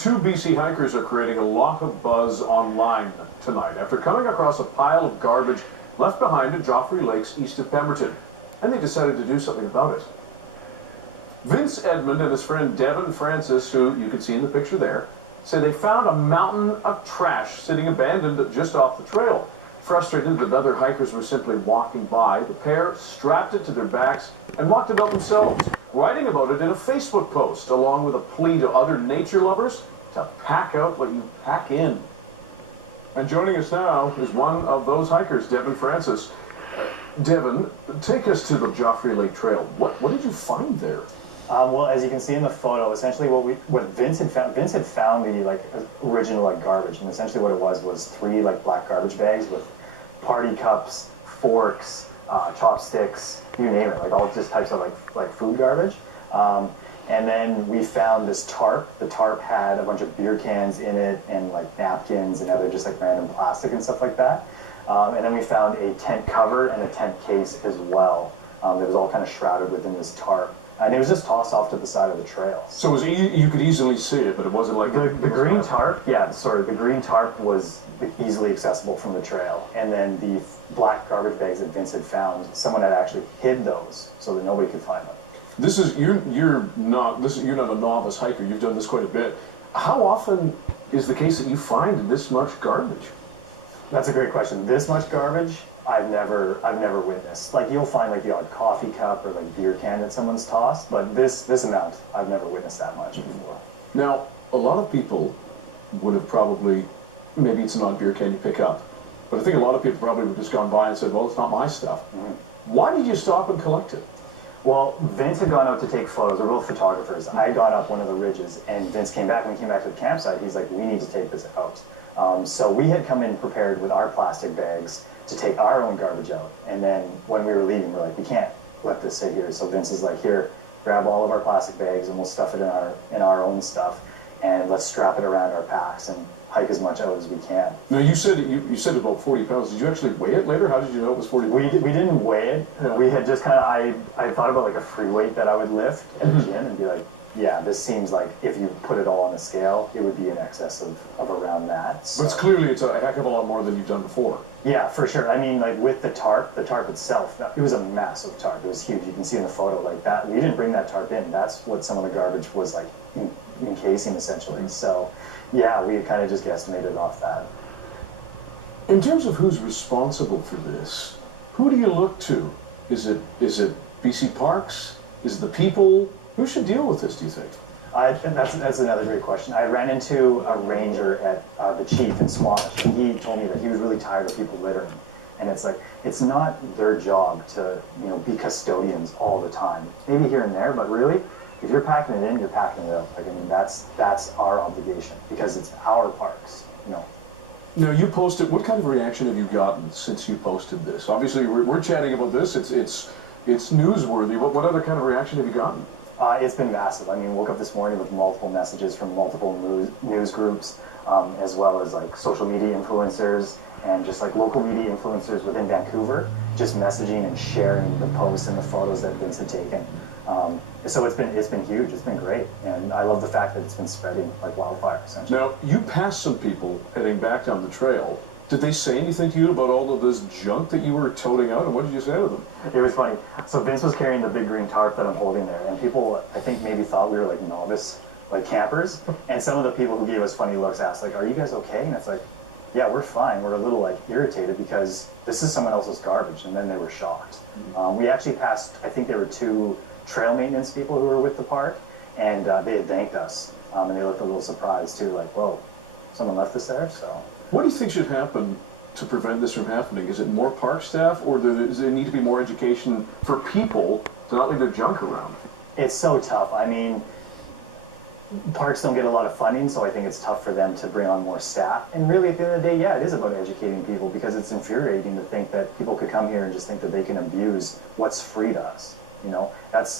Two BC hikers are creating a lot of buzz online tonight after coming across a pile of garbage left behind at Joffre Lake east of Pemberton, and they decided to do something about it. Vince Edmund and his friend Devin Francis, who you can see in the picture there, say they found a mountain of trash sitting abandoned just off the trail. Frustrated that other hikers were simply walking by, the pair strapped it to their backs and walked about themselves, writing about it in a Facebook post, along with a plea to other nature lovers to pack out what you pack in. And joining us now is one of those hikers, Devin Francis. Devin, take us to the Joffre Lake Trail. What did you find there? Well, as you can see in the photo, essentially what Vince had found the original garbage, and essentially what it was 3 black garbage bags with party cups, forks, chopsticks, you name it, all just types of food garbage. And then we found this tarp. The tarp had a bunch of beer cans in it and napkins and other just random plastic and stuff like that. And then we found a tent cover and a tent case as well. It was all kind of shrouded within this tarp. And it was just tossed off to the side of the trail. So it was you could easily see it, but it wasn't like... The green tarp, yeah, sorry, the green tarp was easily accessible from the trail. And then the black garbage bags that Vince had found, someone had actually hid those so that nobody could find them. This is, you're not a novice hiker, you've done this quite a bit. How often is the case that you find this much garbage? That's a great question. This much garbage, I've never witnessed. You'll find the odd coffee cup or beer can that someone's tossed, but this amount, I've never witnessed that much before. Now, a lot of people would have probably, maybe it's an odd beer can you pick up, but I think a lot of people probably would have just gone by and said, well, it's not my stuff. Mm-hmm. Why did you stop and collect it? Well, Vince had gone out to take photos. We're both photographers. I had gone up one of the ridges, and Vince came back. When he came back to the campsite, he's like, we need to take this out. So we had come in prepared with our plastic bags to take our own garbage out. And then when we were leaving, we're like, we can't let this sit here. So Vince is like, here, grab all of our plastic bags and we'll stuff it in our own stuff, and let's strap it around our packs and hike as much out as we can. Now you said you said about 40 pounds. Did you actually weigh it later? How did you know it was 40 pounds? We didn't weigh it. Yeah. We had just kind of, I thought about a free weight that I would lift at the gym and be like, yeah, this seems like if you put it all on a scale, it would be in excess of around that. So. But clearly it's a heck of a lot more than you've done before. Yeah, for sure. I mean, with the tarp itself, it was a massive tarp. It was huge. You can see in the photo that. We didn't bring that tarp in. That's what some of the garbage was encasing essentially. So, yeah, we kind of just guesstimated off that. In terms of who's responsible for this, who do you look to? Is it BC Parks? Is it the people? Who should deal with this, do you think? That's another great question. I ran into a ranger at the chief in Squamish, and he told me that he was really tired of people littering. And it's not their job to be custodians all the time. Maybe here and there, but really, if you're packing it in, you're packing it up. That's our obligation because it's our parks. Now you posted. What kind of reaction have you gotten since you posted this? Obviously, we're chatting about this. It's newsworthy. What other kind of reaction have you gotten? It's been massive. I mean, woke up this morning with multiple messages from multiple news groups, as well as social media influencers and just local media influencers within Vancouver, just messaging and sharing the posts and the photos that Vince had taken. So it's been huge. It's been great, and I love the fact that it's been spreading like wildfire. Essentially. Now you passed some people heading back down the trail. Did they say anything to you about all of this junk that you were toting out, and what did you say to them? It was funny. So Vince was carrying the big green tarp that I'm holding there, and people, I think, maybe thought we were novice, campers, and some of the people who gave us funny looks asked, are you guys okay? And it's yeah, we're fine. We're a little, irritated because this is someone else's garbage, and then they were shocked. We actually passed, I think there were 2 trail maintenance people who were with the park, and they had thanked us, and they looked a little surprised, too, whoa, someone left this there, so... What do you think should happen to prevent this from happening? Is it more park staff, or does there need to be more education for people to not leave their junk around? It's so tough. I mean, parks don't get a lot of funding, so I think it's tough for them to bring on more staff. And really, at the end of the day, yeah, it is about educating people, because it's infuriating to think that people could come here and just think that they can abuse what's free to us.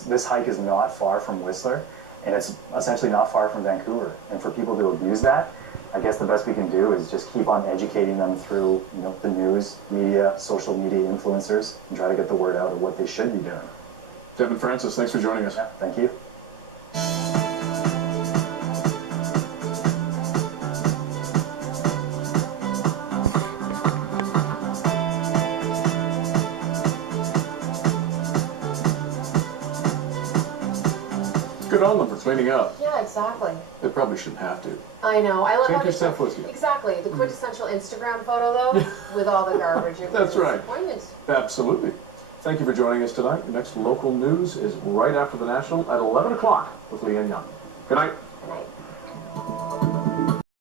This hike is not far from Whistler, and it's essentially not far from Vancouver. And for people to abuse that, I guess the best we can do is just keep on educating them through, the news, media, social media influencers, and try to get the word out of what they should be doing. Devin Francis, thanks for joining us. Yeah, thank you. Good on them for cleaning up. Yeah, exactly. They probably shouldn't have to. I know. I love Take how your they stuff with you. Exactly. The quintessential Instagram photo, though, with all the garbage. That's right. Disappointed. Absolutely. Thank you for joining us tonight. The next local news is right after the National at 11 o'clock with Leanne Young. Good night.